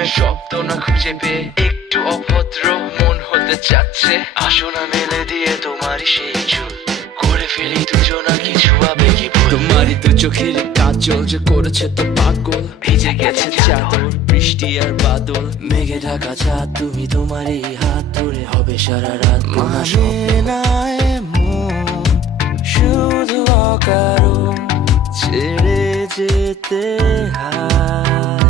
প্রেমের শব্দ না খুঁজে পেয়ে একটু অভদ্র মন হতে চাচ্ছে। আসো না মেলে দিয়ে তোমারই সেই চুল, করে ফেলি দুজনা কিছু আবেগী ভুল। তোমারই দু চোখের কাজল যে করেছে তো পাগল, ভিজে গেছে চাদর বৃষ্টি আর বাদল, মেঘে ঢাকা চাঁদ তুমি তোমারই হাত ধরে হবে সারা রাত। মানে না এমন শুধু অকারণ ছেড়ে যেতে হয়।